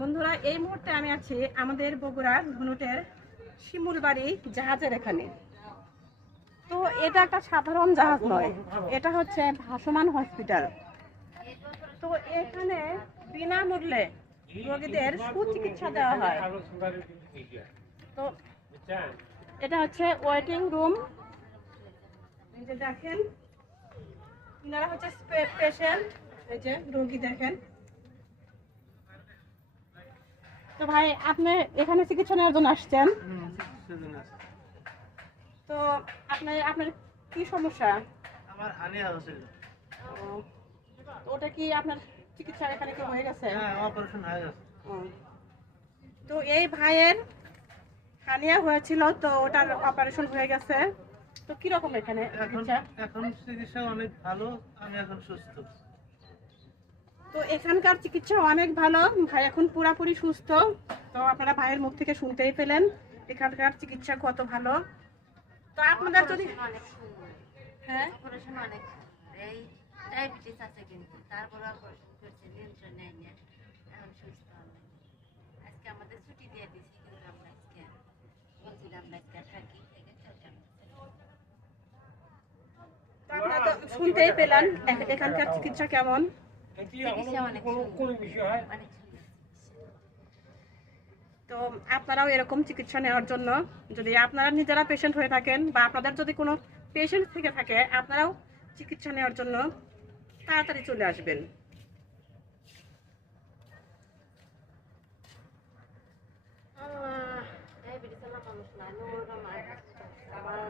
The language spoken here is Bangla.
বন্ধুরা, এই মুহূর্তে আমি আছি আমাদের বগুড়া ধনুটের শিমুলবাড়ি জাহাজের এখানে। তো এটা একটা সাধারণ জাহাজ নয়, এটা হচ্ছে ভাসমান হসপিটাল। তো এখানে বিনামূল্যে রোগীদের সুচিকিৎসা দেওয়া হয়। তো এটা হচ্ছে ওয়েটিং রুম। এই যে দেখেন, ইনারা হচ্ছে পেশেন্ট, এই যে রোগী দেখেন। তো ভাই, আপনি এখানে চিকিৎসা নেওয়ার জন্য আসছেন? তো আপনার কি সমস্যা? আমার হানিয়া হয়েছিল। তো ওটা কি আপনার চিকিৎসা এখানে কি হয়ে গেছে? হ্যাঁ, অপারেশন হয়ে গেছে। তো এই ভাইয়ের হানিয়া হয়েছিল, তো ওটার অপারেশন হয়ে গেছে। তো কি রকম এখানে চিকিৎসা? এখন চিকিৎসা অনেক ভালো, আমি এখন সুস্থ। তো এখানকার চিকিৎসা অনেক ভালো, ভাই এখন পুরাপুরি সুস্থ। তো আপনারা ভাইয়ের মুখ থেকে শুনতেই পেলেন এখানকার চিকিৎসা কত ভালো। তো আপনাদের যদি হ্যাঁ অপারেশন অনেক এই ডায়াবেটিস আছে কিন্তু তারপরে অপারেশন করছে নিয়ন্ত্রণ নেই না, এখন সুস্থ হবে। আজকে আমাদের ছুটি দিয়ে দিয়েছে কিন্তু আমরা আজকে বলছিলাম আমরা আজকে থাকি থেকে চলে তো আপনারা তো শুনতেই পেলেন এখানকার চিকিৎসা কেমন। চিকিৎসা অনেক সুন্দর, অনেক সুন্দর। তো আপনারাও এরকম চিকিৎসা নেওয়ার জন্য, যদি আপনারা নিজেরা পেশেন্ট হয়ে থাকেন বা আপনাদের যদি কোনো পেশেন্ট থেকে থাকে, আপনারাও চিকিৎসা নেওয়ার জন্য তাড়াতাড়ি চলে আসবেন। ডায়াবেটিস মানুষ না, আমার